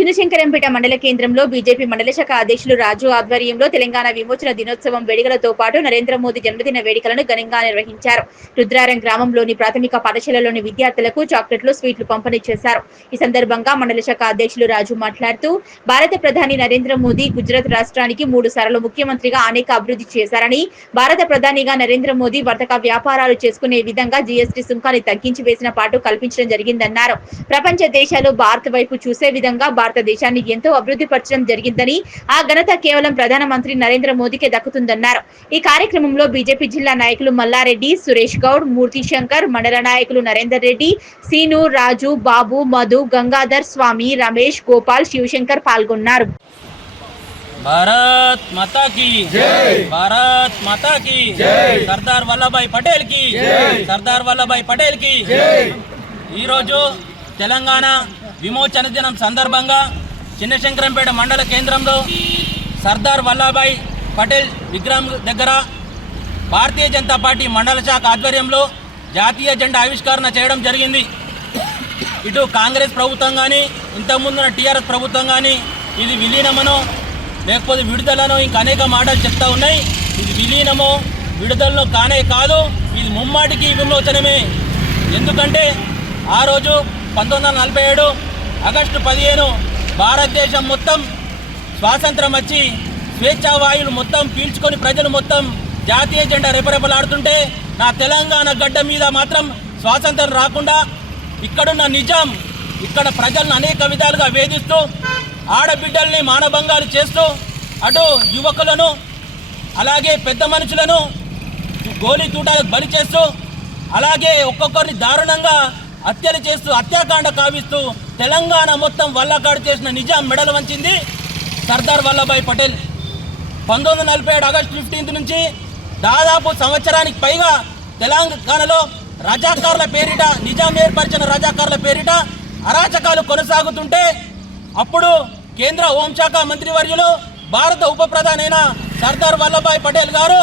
చినశంకరంపేట మండల కేంద్రంలో బీజేపీ మండల శాఖ అధ్యక్షులు రాజు ఆధ్వర్యంలో తెలంగాణ విమోచన దినోత్సవం వేడుకలతో పాటు నరేంద్ర మోదీ జన్మదిన వేడుకలను ఘనంగా నిర్వహించారు. రుద్రారం గ్రామంలోని ప్రాథమిక పాఠశాలలోని విద్యార్థులకు చాక్లెట్లు, స్వీట్లు పంపిణీ చేశారు. ఈ సందర్భంగా మండల శాఖ అధ్యక్షులు రాజు మాట్లాడుతూ, భారత ప్రధాని నరేంద్ర మోదీ గుజరాత్ రాష్ట్రానికి 3 సార్లు ముఖ్యమంత్రిగా అనేక అభివృద్ధి చేశారని, భారత ప్రధానిగా నరేంద్ర మోదీ వర్తక వ్యాపారాలు చేసుకునే విధంగా జీఎస్టీ సుంకాన్ని తగ్గించి వేసిన పాటు కల్పించడం జరిగిందన్నారు. ప్రపంచ దేశాలు భారత్ వైపు చూసే విధంగా భారతదేశాన్ని ఎంతో అభివృద్ధి పరచడం జరిగిందని, ఆ ఘనత కేవలం ప్రధానమంత్రి నరేంద్ర మోదీకే దక్కుతుందన్నారు. ఈ కార్యక్రమంలో బీజేపీ జిల్లా నాయకులు మల్లారెడ్డి, సురేష్ గౌడ్, మూర్తి శంకర్, మండల నాయకులు నరేందర్ రెడ్డి, సీను, రాజు, బాబు, మధు, గంగాధర్, స్వామి, రమేష్, గోపాల్, శివశంకర్ పాల్గొన్నారు. भारत माता की जय, भारत माता की जय, सरदार वल्लभभाई पटेल की जय, सरदार वल्लभभाई पटेल की जय। ఈ రోజు తెలంగాణ విమోచన దినం సందర్భంగా చిన్నశంకరంపేట మండల కేంద్రంలో సర్దార్ వల్లభాయ్ పటేల్ విగ్రహం దగ్గర భారతీయ జనతా పార్టీ మండల శాఖ ఆధ్వర్యంలో జాతీయ జెండా ఆవిష్కరణ చేయడం జరిగింది. ఇటు కాంగ్రెస్ ప్రభుత్వం కానీ, ఇంతకుముందున్న టీఆర్ఎస్ ప్రభుత్వం కానీ ఇది విలీనమనో లేకపోతే విడుదలను ఇంకా అనేక మాటలు చెప్తా ఉన్నాయి. ఇది విలీనమో విడుదలలో కానే కాదు, ఇది ముమ్మాటికి విమోచనమే. ఎందుకంటే ఆ రోజు 1947 ఆగస్టు 15 భారతదేశం మొత్తం స్వాతంత్రం వచ్చి స్వేచ్ఛావాయులు మొత్తం పీల్చుకొని ప్రజలు మొత్తం జాతీయ జెండా రెపరెపలాడుతుంటే, నా తెలంగాణ గడ్డ మీద మాత్రం స్వాతంత్రం రాకుండా ఇక్కడున్న నిజాం ఇక్కడ ప్రజలను అనేక విధాలుగా వేధిస్తూ, ఆడబిడ్డల్ని మానభంగాలు చేస్తూ, అటు యువకులను అలాగే పెద్ద మనుషులను గోలీ తూటాలకు బలి చేస్తూ, అలాగే ఒక్కొక్కరిని దారుణంగా హత్యలు చేస్తూ హత్యాకాండ కావిస్తూ తెలంగాణ మొత్తం వల్లకాడు చేసిన నిజాం మెడలు వంచింది సర్దార్ వల్లభాయ్ పటేల్. 1947 ఆగస్టు 15 నుంచి దాదాపు సంవత్సరానికి పైగా తెలంగాణలో రజాకార్ల పేరిట, నిజాం ఏర్పరిచిన రజాకార్ల పేరిట అరాచకాలు కొనసాగుతుంటే, అప్పుడు కేంద్ర హోంశాఖ మంత్రివర్యులు భారత ఉప ప్రధాని అయిన సర్దార్ వల్లభాయ్ పటేల్ గారు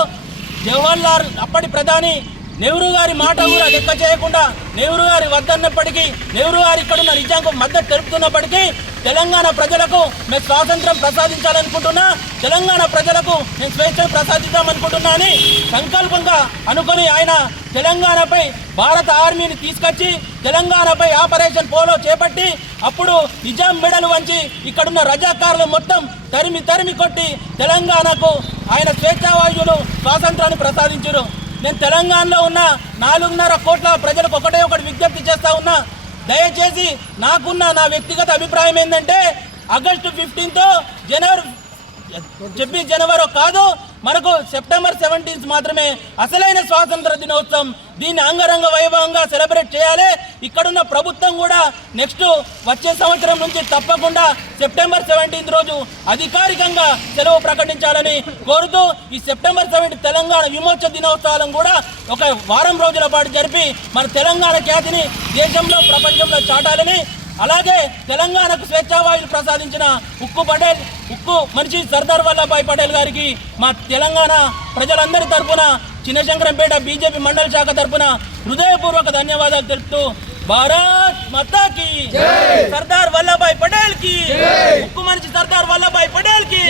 జవహర్లాల్ అప్పటి ప్రధాని నెహ్రూ గారి మాట కూడా లెక్క చేయకుండా, నెహ్రూ గారి వద్దన్నప్పటికీ, నెహ్రూ గారు ఇక్కడున్న నిజాంకు మద్దతు తెలుపుతున్నప్పటికీ, తెలంగాణ ప్రజలకు మేము స్వాతంత్రం ప్రసాదించాలనుకుంటున్నా, తెలంగాణ ప్రజలకు మేము స్వేచ్ఛను ప్రసాదిద్దామనుకుంటున్నా అని సంకల్పంగా అనుకొని ఆయన తెలంగాణపై భారత ఆర్మీని తీసుకొచ్చి తెలంగాణపై ఆపరేషన్ పోలో చేపట్టి, అప్పుడు నిజాం మెడలు వంచి ఇక్కడున్న రజాకారులు మొత్తం తరిమి కొట్టి తెలంగాణకు ఆయన స్వేచ్ఛావాయువులు స్వాతంత్రాన్ని ప్రసాదించారు. నేను తెలంగాణలో ఉన్న 4.5 కోట్ల ప్రజలకు ఒకటే విజ్ఞప్తి చేస్తా ఉన్నా. దయచేసి నా వ్యక్తిగత అభిప్రాయం ఏంటంటే, ఆగస్టు 15 జనవరి కాదు, మనకు సెప్టెంబర్ 17 మాత్రమే అసలైన స్వాతంత్ర దినోత్సవం. దీన్ని అంగరంగ వైభవంగా సెలబ్రేట్ చేయాలి. ఇక్కడున్న ప్రభుత్వం కూడా నెక్స్ట్ వచ్చే సంవత్సరం నుంచి తప్పకుండా సెప్టెంబర్ 17 రోజు అధికారికంగా సెలవు ప్రకటించాలని కోరుతూ, ఈ సెప్టెంబర్ 17 తెలంగాణ విమోచన దినోత్సవాలను కూడా ఒక వారం రోజుల పాటు జరిపి మన తెలంగాణ ఖ్యాతిని దేశంలో ప్రపంచంలో చాటాలని, అలాగే తెలంగాణకు స్వేచ్ఛావాయులు ప్రసాదించిన ఉక్కు మనిషి సర్దార్ వల్లభాయ్ పటేల్ గారికి మా తెలంగాణ ప్రజలందరి తరఫున, చిన్నశంకరంపేట బీజేపీ మండల శాఖ తరఫున హృదయపూర్వక ధన్యవాదాలు తెలుపుతూ, భారత్ మాతా की సర్దార్ వల్లభాయ్ పటేల్ की, ఉక్కు మనిషి సర్దార్ వల్లభాయ్ పటేల్ की.